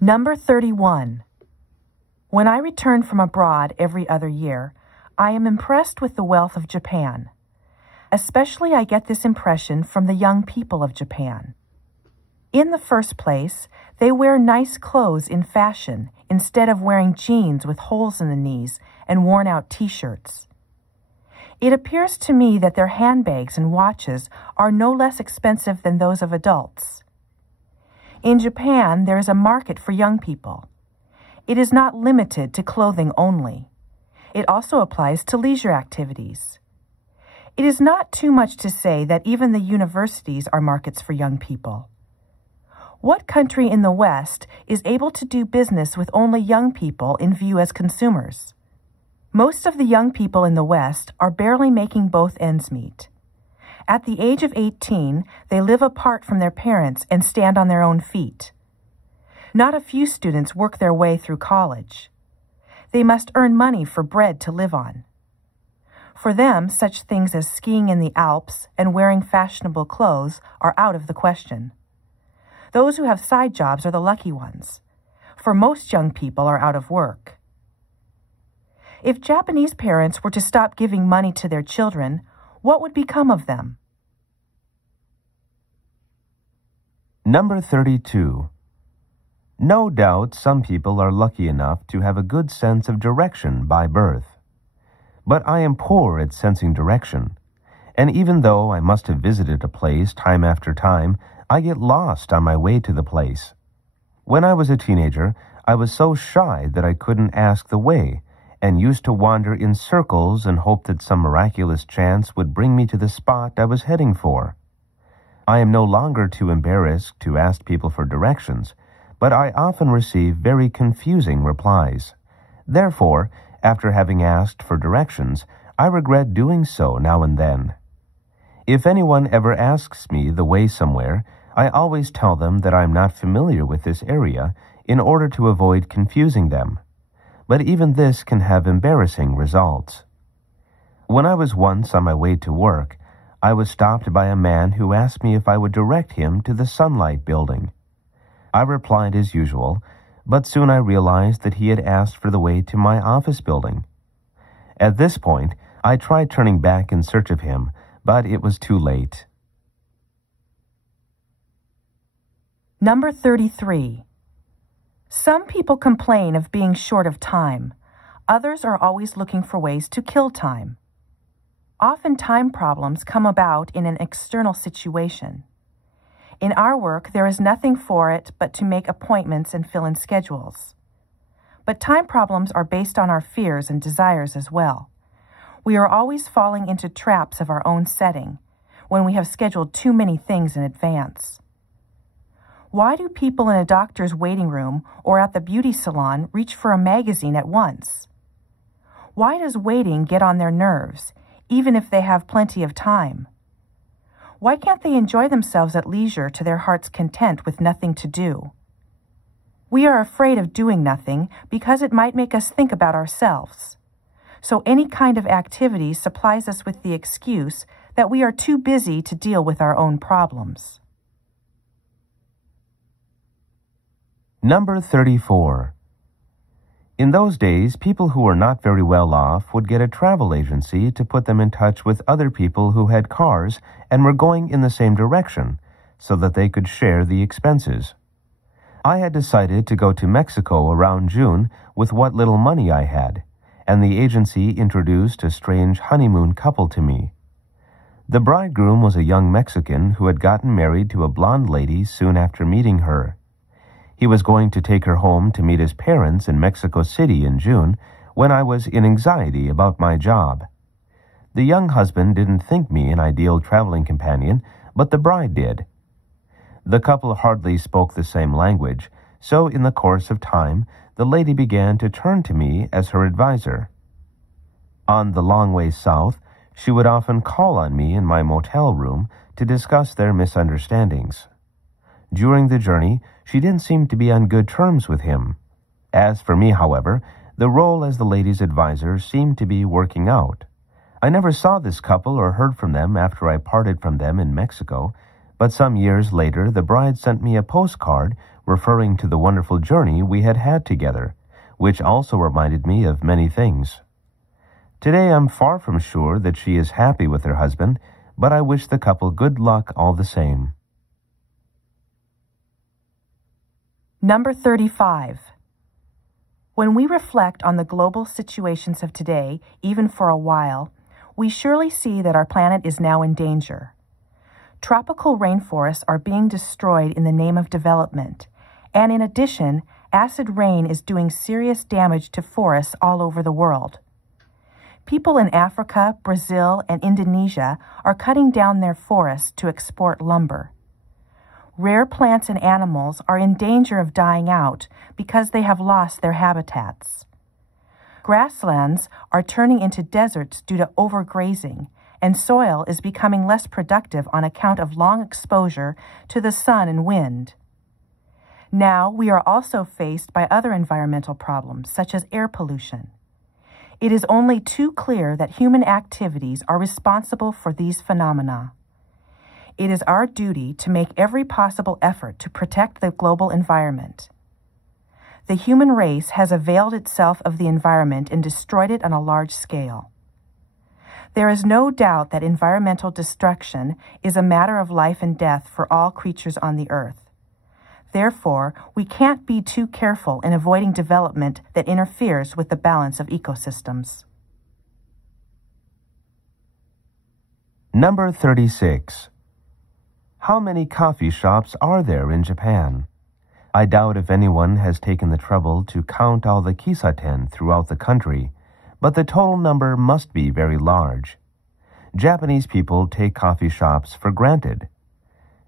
Number 31. When I return from abroad every other year, I am impressed with the wealth of Japan. Especially I get this impression from the young people of Japan. In the first place, they wear nice clothes in fashion instead of wearing jeans with holes in the knees and worn-out t-shirts. It appears to me that their handbags and watches are no less expensive than those of adults. In Japan, there is a market for young people. It is not limited to clothing only. It also applies to leisure activities. It is not too much to say that even the universities are markets for young people. What country in the West is able to do business with only young people in view as consumers? Most of the young people in the West are barely making both ends meet. At the age of 18, they live apart from their parents and stand on their own feet. Not a few students work their way through college. They must earn money for bread to live on. For them, such things as skiing in the Alps and wearing fashionable clothes are out of the question. Those who have side jobs are the lucky ones, for most young people are out of work. If Japanese parents were to stop giving money to their children, what would become of them? Number 32. No doubt some people are lucky enough to have a good sense of direction by birth. But I am poor at sensing direction, and even though I must have visited a place time after time, I get lost on my way to the place. When I was a teenager, I was so shy that I couldn't ask the way, and used to wander in circles and hope that some miraculous chance would bring me to the spot I was heading for. I am no longer too embarrassed to ask people for directions, but I often receive very confusing replies. Therefore, after having asked for directions, I regret doing so now and then. If anyone ever asks me the way somewhere, I always tell them that I am not familiar with this area in order to avoid confusing them. But even this can have embarrassing results. When I was once on my way to work, I was stopped by a man who asked me if I would direct him to the Sunlight Building. I replied as usual, but soon I realized that he had asked for the way to my office building. At this point, I tried turning back in search of him, but it was too late. Number 33. Some people complain of being short of time. Others are always looking for ways to kill time. Often time problems come about in an external situation. In our work, there is nothing for it but to make appointments and fill in schedules. But time problems are based on our fears and desires as well. We are always falling into traps of our own setting when we have scheduled too many things in advance. Why do people in a doctor's waiting room or at the beauty salon reach for a magazine at once? Why does waiting get on their nerves, even if they have plenty of time? Why can't they enjoy themselves at leisure to their heart's content with nothing to do? We are afraid of doing nothing because it might make us think about ourselves. So any kind of activity supplies us with the excuse that we are too busy to deal with our own problems. Number 34. In those days, people who were not very well off would get a travel agency to put them in touch with other people who had cars and were going in the same direction, so that they could share the expenses. I had decided to go to Mexico around June with what little money I had, and the agency introduced a strange honeymoon couple to me. The bridegroom was a young Mexican who had gotten married to a blonde lady soon after meeting her. He was going to take her home to meet his parents in Mexico City in June, when I was in anxiety about my job. The young husband didn't think me an ideal traveling companion, but the bride did. The couple hardly spoke the same language, so in the course of time, the lady began to turn to me as her advisor. On the long way south, she would often call on me in my motel room to discuss their misunderstandings. During the journey, she didn't seem to be on good terms with him. As for me, however, the role as the lady's advisor seemed to be working out. I never saw this couple or heard from them after I parted from them in Mexico, but some years later the bride sent me a postcard referring to the wonderful journey we had had together, which also reminded me of many things. Today I'm far from sure that she is happy with her husband, but I wish the couple good luck all the same. Number 35. When we reflect on the global situations of today, even for a while, we surely see that our planet is now in danger. Tropical rainforests are being destroyed in the name of development, and in addition, acid rain is doing serious damage to forests all over the world. People in Africa, Brazil, and Indonesia are cutting down their forests to export lumber. Rare plants and animals are in danger of dying out because they have lost their habitats. Grasslands are turning into deserts due to overgrazing, and soil is becoming less productive on account of long exposure to the sun and wind. Now we are also faced by other environmental problems, such as air pollution. It is only too clear that human activities are responsible for these phenomena. It is our duty to make every possible effort to protect the global environment. The human race has availed itself of the environment and destroyed it on a large scale. There is no doubt that environmental destruction is a matter of life and death for all creatures on the earth. Therefore, we can't be too careful in avoiding development that interferes with the balance of ecosystems. Number 36. How many coffee shops are there in Japan? I doubt if anyone has taken the trouble to count all the kisaten throughout the country, but the total number must be very large. Japanese people take coffee shops for granted.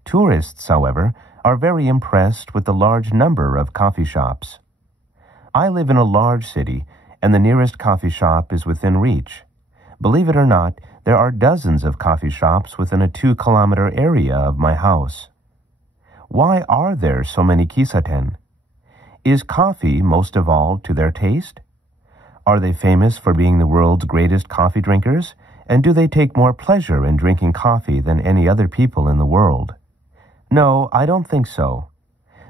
Tourists, however, are very impressed with the large number of coffee shops. I live in a large city, and the nearest coffee shop is within reach. Believe it or not, there are dozens of coffee shops within a 2-kilometer area of my house. Why are there so many kisaten? Is coffee most of all to their taste? Are they famous for being the world's greatest coffee drinkers, and do they take more pleasure in drinking coffee than any other people in the world? No, I don't think so.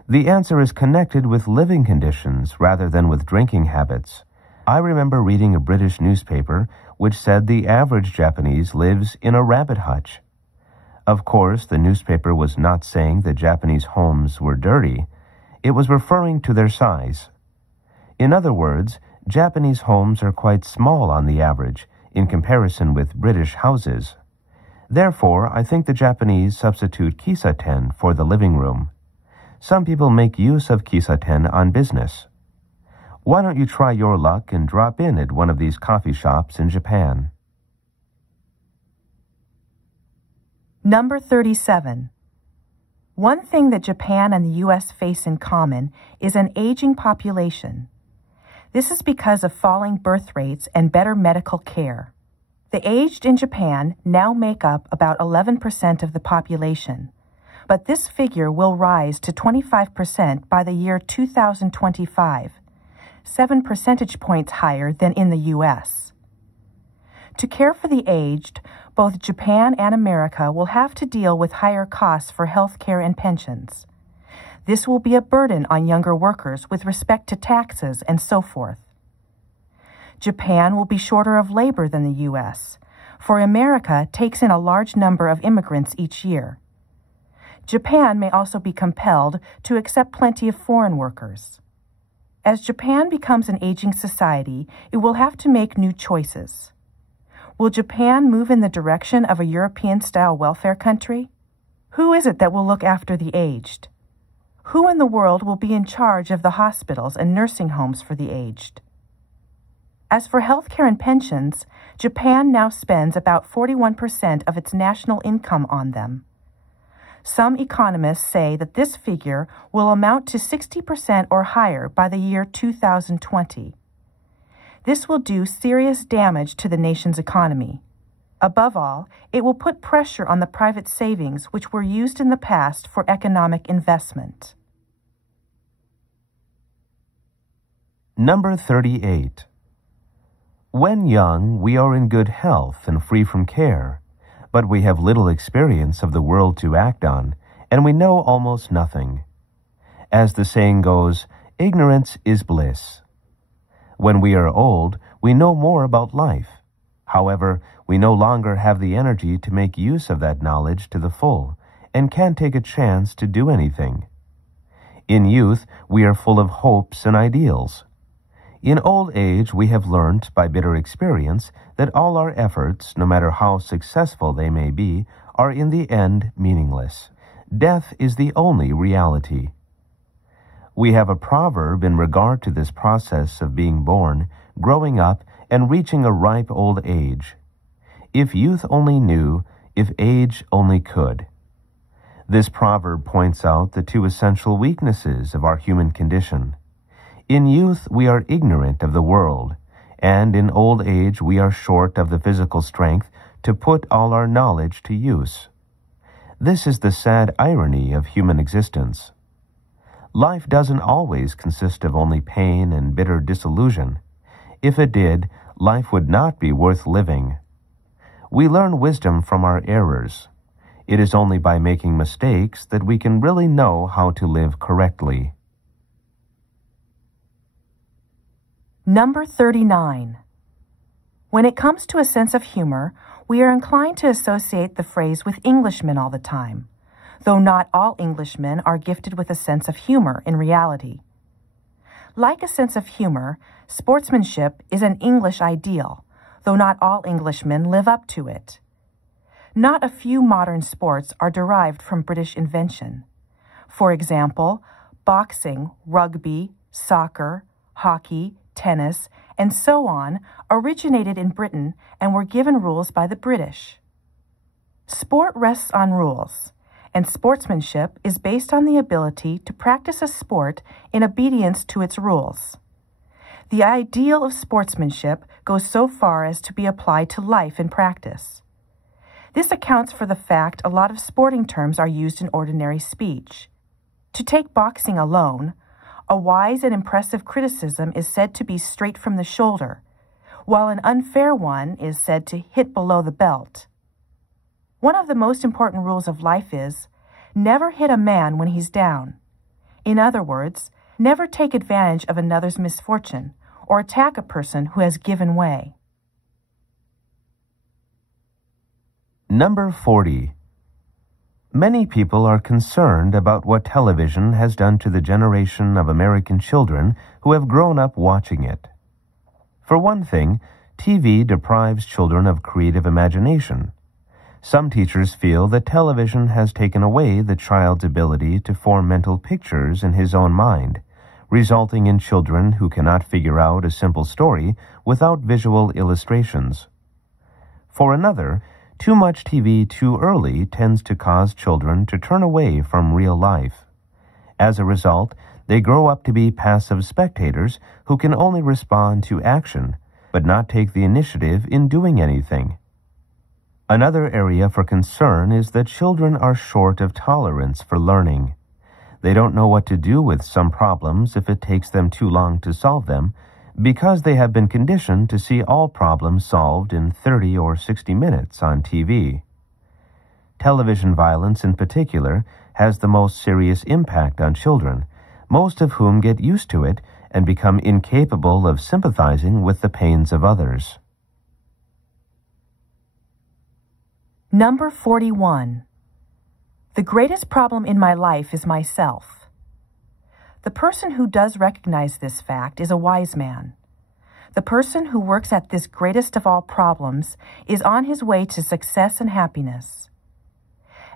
The answer is connected with living conditions rather than with drinking habits. I remember reading a British newspaper which said the average Japanese lives in a rabbit hutch. Of course, the newspaper was not saying that Japanese homes were dirty. It was referring to their size. In other words, Japanese homes are quite small on the average in comparison with British houses. Therefore, I think the Japanese substitute kisaten for the living room. Some people make use of kisaten on business. Why don't you try your luck and drop in at one of these coffee shops in Japan? Number 37. One thing that Japan and the U.S. face in common is an aging population. This is because of falling birth rates and better medical care. The aged in Japan now make up about 11% of the population, but this figure will rise to 25% by the year 2025, 7 percentage points higher than in the U.S. To care for the aged, both Japan and America will have to deal with higher costs for health care and pensions. This will be a burden on younger workers with respect to taxes and so forth. Japan will be shorter of labor than the U.S., for America takes in a large number of immigrants each year. Japan may also be compelled to accept plenty of foreign workers. As Japan becomes an aging society, it will have to make new choices. Will Japan move in the direction of a European-style welfare country? Who is it that will look after the aged? Who in the world will be in charge of the hospitals and nursing homes for the aged? As for health care and pensions, Japan now spends about 41% of its national income on them. Some economists say that this figure will amount to 60% or higher by the year 2020. This will do serious damage to the nation's economy. Above all, it will put pressure on the private savings which were used in the past for economic investment. Number 38. When young, we are in good health and free from care, but we have little experience of the world to act on, and we know almost nothing. As the saying goes, ignorance is bliss. When we are old, we know more about life. However, we no longer have the energy to make use of that knowledge to the full, and can't take a chance to do anything. In youth, we are full of hopes and ideals. In old age, we have learnt by bitter experience that all our efforts, no matter how successful they may be, are in the end meaningless. Death is the only reality. We have a proverb in regard to this process of being born, growing up, and reaching a ripe old age. If youth only knew, if age only could. This proverb points out the two essential weaknesses of our human condition. In youth we are ignorant of the world, and in old age we are short of the physical strength to put all our knowledge to use. This is the sad irony of human existence. Life doesn't always consist of only pain and bitter disillusion. If it did, life would not be worth living. We learn wisdom from our errors. It is only by making mistakes that we can really know how to live correctly. Number 39. When it comes to a sense of humor, we are inclined to associate the phrase with Englishmen all the time, though not all Englishmen are gifted with a sense of humor in reality. Like a sense of humor, sportsmanship is an English ideal, though not all Englishmen live up to it. Not a few modern sports are derived from British invention. For example, boxing, rugby, soccer, hockey, tennis, and so on originated in Britain and were given rules by the British. Sport rests on rules, and sportsmanship is based on the ability to practice a sport in obedience to its rules. The ideal of sportsmanship goes so far as to be applied to life in practice. This accounts for the fact a lot of sporting terms are used in ordinary speech. To take boxing alone, a wise and impressive criticism is said to be straight from the shoulder, while an unfair one is said to hit below the belt. One of the most important rules of life is, never hit a man when he's down. In other words, never take advantage of another's misfortune or attack a person who has given way. Number 40. Many people are concerned about what television has done to the generation of American children who have grown up watching it. For one thing, TV deprives children of creative imagination. Some teachers feel that television has taken away the child's ability to form mental pictures in his own mind, resulting in children who cannot figure out a simple story without visual illustrations. For another, too much TV too early tends to cause children to turn away from real life. As a result, they grow up to be passive spectators who can only respond to action, but not take the initiative in doing anything. Another area for concern is that children are short of tolerance for learning. They don't know what to do with some problems if it takes them too long to solve them, because they have been conditioned to see all problems solved in 30 or 60 minutes on TV. Television violence in particular has the most serious impact on children, most of whom get used to it and become incapable of sympathizing with the pains of others. Number 41. The greatest problem in my life is myself. The person who does recognize this fact is a wise man. The person who works at this greatest of all problems is on his way to success and happiness.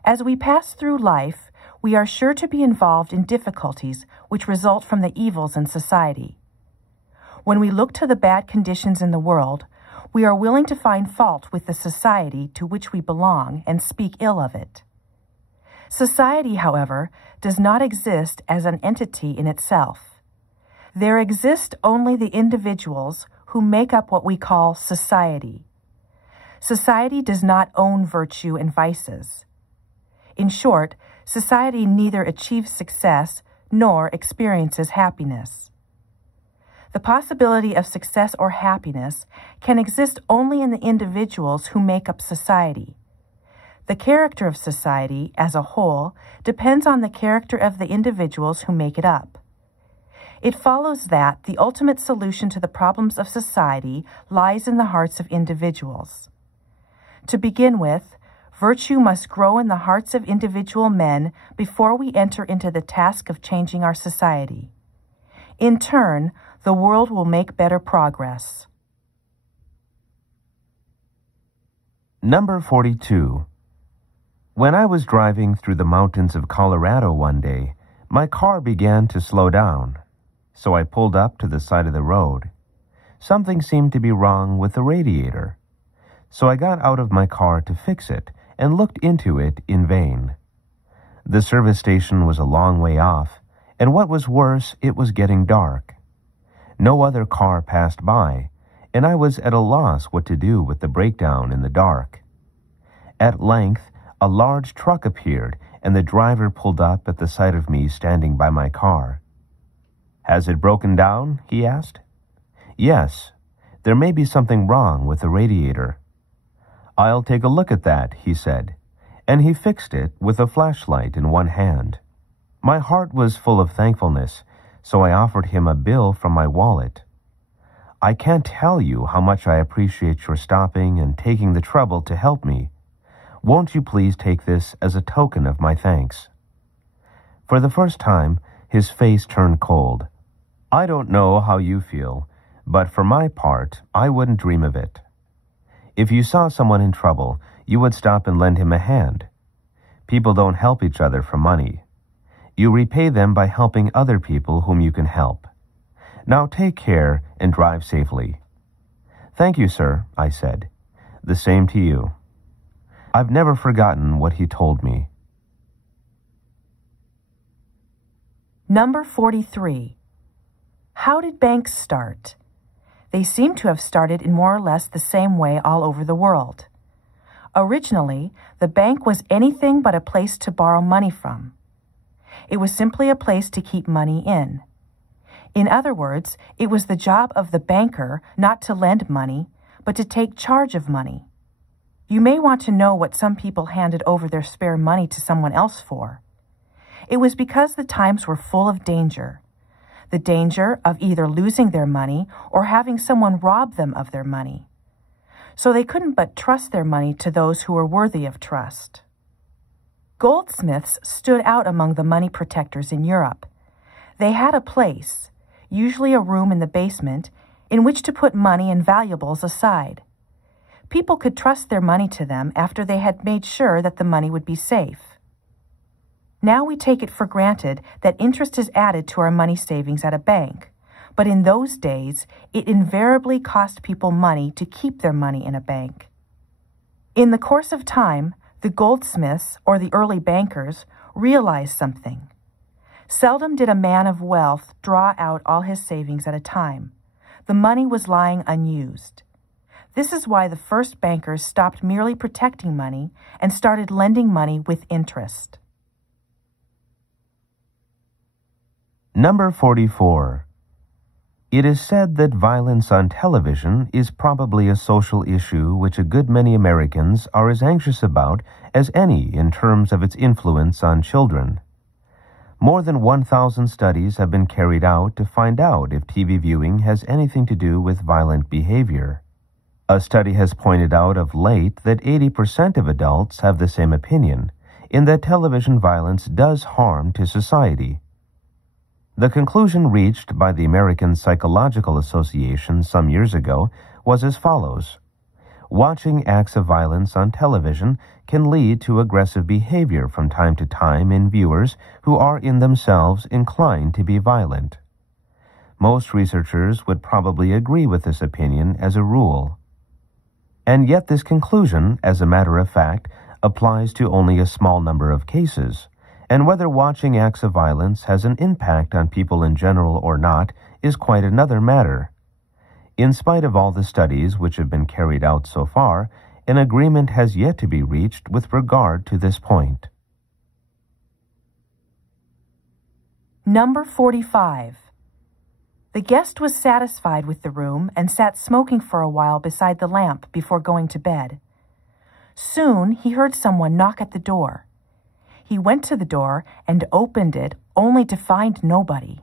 As we pass through life, we are sure to be involved in difficulties which result from the evils in society. When we look to the bad conditions in the world, we are willing to find fault with the society to which we belong and speak ill of it. Society, however, does not exist as an entity in itself. There exist only the individuals who make up what we call society. Society does not own virtue and vices. In short, society neither achieves success nor experiences happiness. The possibility of success or happiness can exist only in the individuals who make up society. The character of society, as a whole, depends on the character of the individuals who make it up. It follows that the ultimate solution to the problems of society lies in the hearts of individuals. To begin with, virtue must grow in the hearts of individual men before we enter into the task of changing our society. In turn, the world will make better progress. Number 42. When I was driving through the mountains of Colorado one day, my car began to slow down, so I pulled up to the side of the road. Something seemed to be wrong with the radiator, so I got out of my car to fix it and looked into it in vain. The service station was a long way off, and what was worse, it was getting dark. No other car passed by, and I was at a loss what to do with the breakdown in the dark. At length, a large truck appeared, and the driver pulled up at the sight of me standing by my car. "Has it broken down?" he asked. "Yes, there may be something wrong with the radiator." "I'll take a look at that," he said, and he fixed it with a flashlight in one hand. My heart was full of thankfulness, so I offered him a bill from my wallet. "I can't tell you how much I appreciate your stopping and taking the trouble to help me. Won't you please take this as a token of my thanks?" For the first time, his face turned cold. "I don't know how you feel, but for my part, I wouldn't dream of it. If you saw someone in trouble, you would stop and lend him a hand. People don't help each other for money. You repay them by helping other people whom you can help. Now take care and drive safely." "Thank you, sir," I said. "The same to you." I've never forgotten what he told me. Number 43. How did banks start? They seem to have started in more or less the same way all over the world. Originally, the bank was anything but a place to borrow money from. It was simply a place to keep money in. In other words, it was the job of the banker not to lend money, but to take charge of money. You may want to know what some people handed over their spare money to someone else for. It was because the times were full of danger. The danger of either losing their money or having someone rob them of their money. So they couldn't but trust their money to those who were worthy of trust. Goldsmiths stood out among the money protectors in Europe. They had a place, usually a room in the basement, in which to put money and valuables aside. People could trust their money to them after they had made sure that the money would be safe. Now we take it for granted that interest is added to our money savings at a bank, but in those days, it invariably cost people money to keep their money in a bank. In the course of time, the goldsmiths, or the early bankers, realized something. Seldom did a man of wealth draw out all his savings at a time. The money was lying unused. This is why the first bankers stopped merely protecting money and started lending money with interest. Number 44. It is said that violence on television is probably a social issue which a good many Americans are as anxious about as any in terms of its influence on children. More than 1,000 studies have been carried out to find out if TV viewing has anything to do with violent behavior. A study has pointed out of late that 80% of adults have the same opinion, in that television violence does harm to society. The conclusion reached by the American Psychological Association some years ago was as follows. Watching acts of violence on television can lead to aggressive behavior from time to time in viewers who are in themselves inclined to be violent. Most researchers would probably agree with this opinion as a rule. And yet this conclusion, as a matter of fact, applies to only a small number of cases, and whether watching acts of violence has an impact on people in general or not is quite another matter. In spite of all the studies which have been carried out so far, an agreement has yet to be reached with regard to this point. Number 45. The guest was satisfied with the room and sat smoking for a while beside the lamp before going to bed. Soon he heard someone knock at the door. He went to the door and opened it, only to find nobody.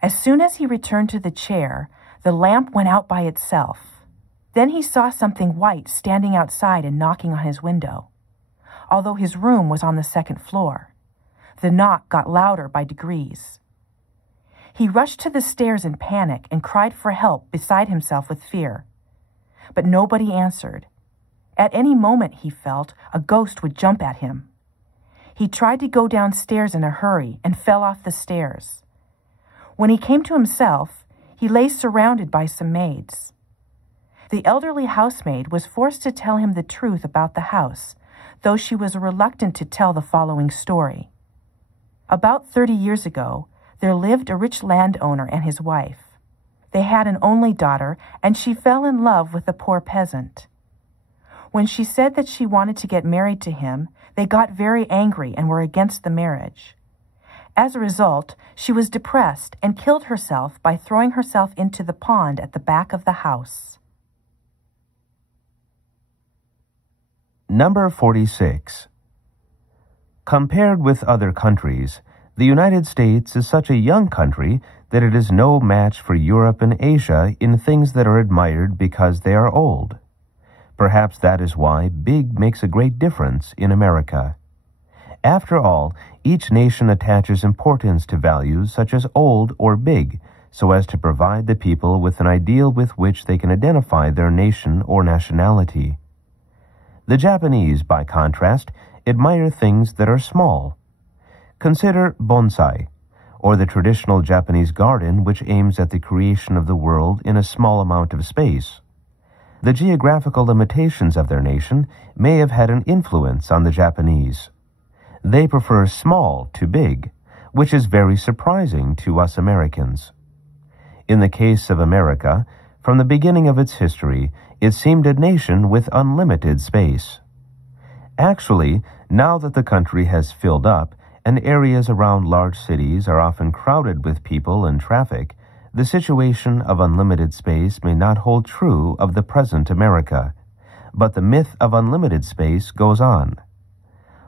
As soon as he returned to the chair, the lamp went out by itself. Then he saw something white standing outside and knocking on his window, although his room was on the second floor. The knock got louder by degrees. He rushed to the stairs in panic and cried for help, beside himself with fear. But nobody answered. At any moment, he felt, a ghost would jump at him. He tried to go downstairs in a hurry and fell off the stairs. When he came to himself, he lay surrounded by some maids. The elderly housemaid was forced to tell him the truth about the house, though she was reluctant to tell the following story. About 30 years ago, there lived a rich landowner and his wife. They had an only daughter, and she fell in love with a poor peasant. When she said that she wanted to get married to him, they got very angry and were against the marriage. As a result, she was depressed and killed herself by throwing herself into the pond at the back of the house. Number 46. Compared with other countries, the United States is such a young country that it is no match for Europe and Asia in things that are admired because they are old. Perhaps that is why big makes a great difference in America. After all, each nation attaches importance to values such as old or big, so as to provide the people with an ideal with which they can identify their nation or nationality. The Japanese, by contrast, admire things that are small. Consider bonsai, or the traditional Japanese garden which aims at the creation of the world in a small amount of space. The geographical limitations of their nation may have had an influence on the Japanese. They prefer small to big, which is very surprising to us Americans. In the case of America, from the beginning of its history, it seemed a nation with unlimited space. Actually, now that the country has filled up, and areas around large cities are often crowded with people and traffic, the situation of unlimited space may not hold true of the present America, but the myth of unlimited space goes on.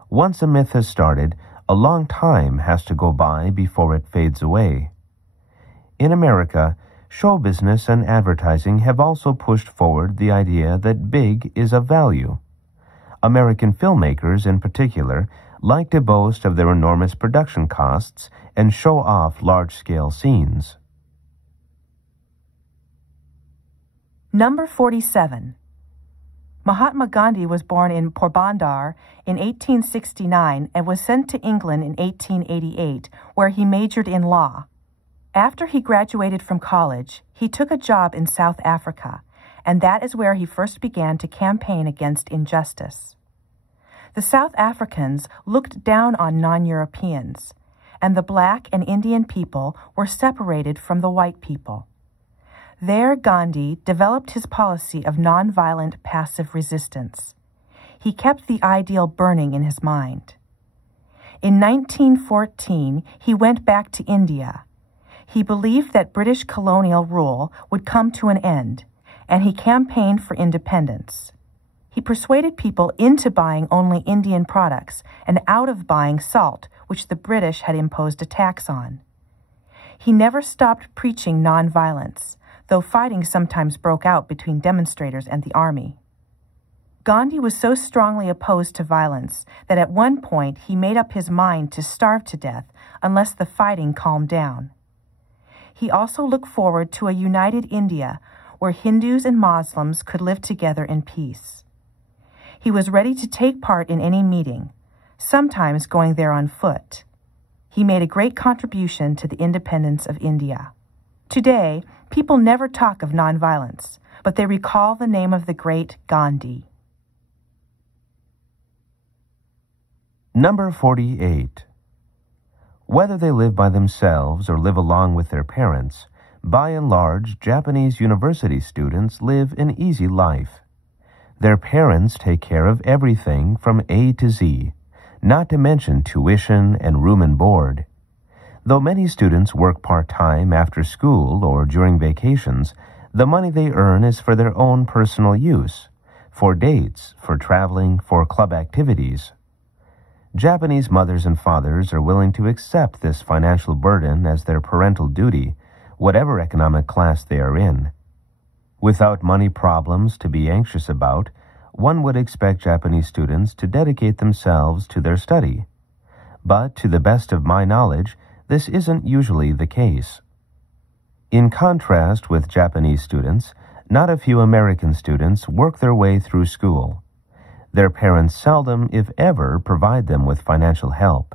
Once a myth has started, a long time has to go by before it fades away. In America, show business and advertising have also pushed forward the idea that big is of value. American filmmakers, in particular, like to boast of their enormous production costs and show off large-scale scenes. Number 47. Mahatma Gandhi was born in Porbandar in 1869 and was sent to England in 1888, where he majored in law. After he graduated from college, he took a job in South Africa, and that is where he first began to campaign against injustice. The South Africans looked down on non-Europeans, and the black and Indian people were separated from the white people. There, Gandhi developed his policy of nonviolent passive resistance. He kept the ideal burning in his mind. In 1914, he went back to India. He believed that British colonial rule would come to an end, and he campaigned for independence. He persuaded people into buying only Indian products and out of buying salt, which the British had imposed a tax on. He never stopped preaching nonviolence, though fighting sometimes broke out between demonstrators and the army. Gandhi was so strongly opposed to violence that at one point he made up his mind to starve to death unless the fighting calmed down. He also looked forward to a united India where Hindus and Muslims could live together in peace. He was ready to take part in any meeting, sometimes going there on foot. He made a great contribution to the independence of India. Today, people never talk of nonviolence, but they recall the name of the great Gandhi. Number 48. Whether they live by themselves or live along with their parents, by and large, Japanese university students live an easy life. Their parents take care of everything from A to Z, not to mention tuition and room and board. Though many students work part-time after school or during vacations, the money they earn is for their own personal use, for dates, for traveling, for club activities. Japanese mothers and fathers are willing to accept this financial burden as their parental duty, whatever economic class they are in. Without money problems to be anxious about, one would expect Japanese students to dedicate themselves to their study. But to the best of my knowledge, this isn't usually the case. In contrast with Japanese students, not a few American students work their way through school. Their parents seldom, if ever, provide them with financial help.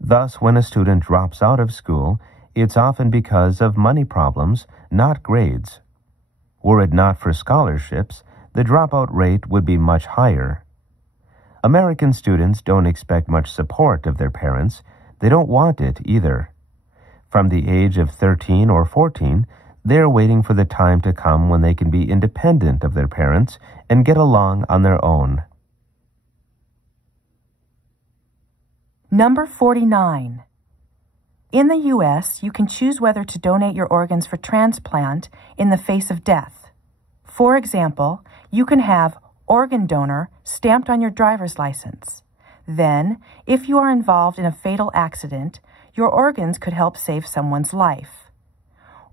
Thus, when a student drops out of school, it's often because of money problems, not grades. Were it not for scholarships, the dropout rate would be much higher. American students don't expect much support of their parents. They don't want it either. From the age of 13 or 14, they're waiting for the time to come when they can be independent of their parents and get along on their own. Number 49. In the U.S., you can choose whether to donate your organs for transplant in the face of death. For example, you can have organ donor stamped on your driver's license. Then, if you are involved in a fatal accident, your organs could help save someone's life.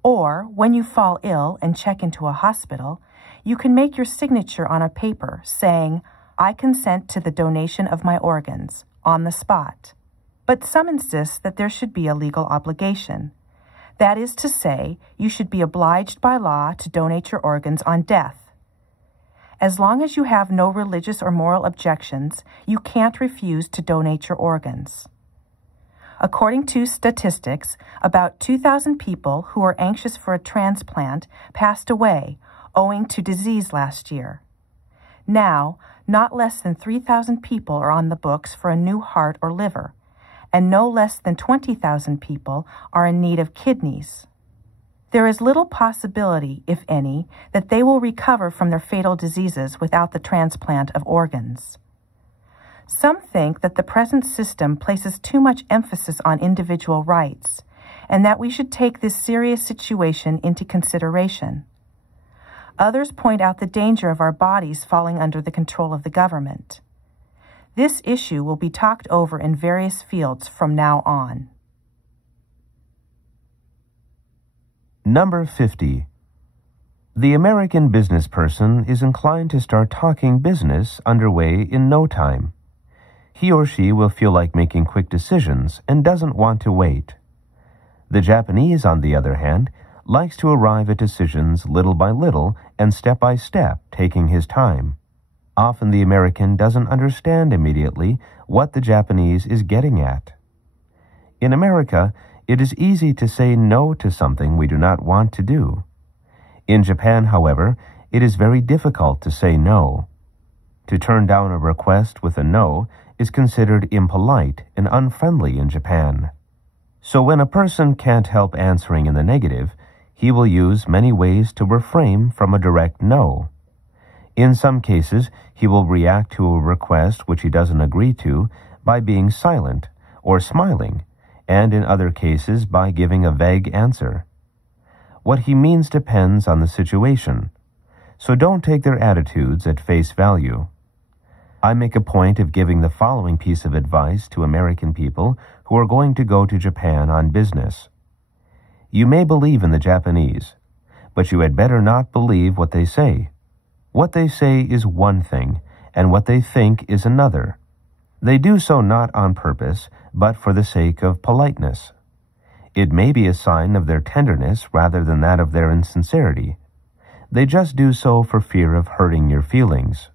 Or, when you fall ill and check into a hospital, you can make your signature on a paper saying, "I consent to the donation of my organs," on the spot. But some insist that there should be a legal obligation. That is to say, you should be obliged by law to donate your organs on death. As long as you have no religious or moral objections, you can't refuse to donate your organs. According to statistics, about 2,000 people who were anxious for a transplant passed away owing to disease last year. Now, not less than 3,000 people are on the books for a new heart or liver, and no less than 20,000 people are in need of kidneys. There is little possibility, if any, that they will recover from their fatal diseases without the transplant of organs. Some think that the present system places too much emphasis on individual rights, and that we should take this serious situation into consideration. Others point out the danger of our bodies falling under the control of the government. This issue will be talked over in various fields from now on. Number 50. The American business person is inclined to start talking business underway in no time. He or she will feel like making quick decisions and doesn't want to wait. The Japanese, on the other hand, likes to arrive at decisions little by little and step by step, taking his time. Often the American doesn't understand immediately what the Japanese is getting at. In America, it is easy to say no to something we do not want to do. In Japan, however, it is very difficult to say no. To turn down a request with a no is considered impolite and unfriendly in Japan. So when a person can't help answering in the negative, he will use many ways to refrain from a direct no. In some cases, he will react to a request which he doesn't agree to by being silent or smiling, and in other cases by giving a vague answer. What he means depends on the situation, so don't take their attitudes at face value. I make a point of giving the following piece of advice to American people who are going to go to Japan on business. You may believe in the Japanese, but you had better not believe what they say. What they say is one thing, and what they think is another. They do so not on purpose, but for the sake of politeness. It may be a sign of their tenderness rather than that of their insincerity. They just do so for fear of hurting your feelings.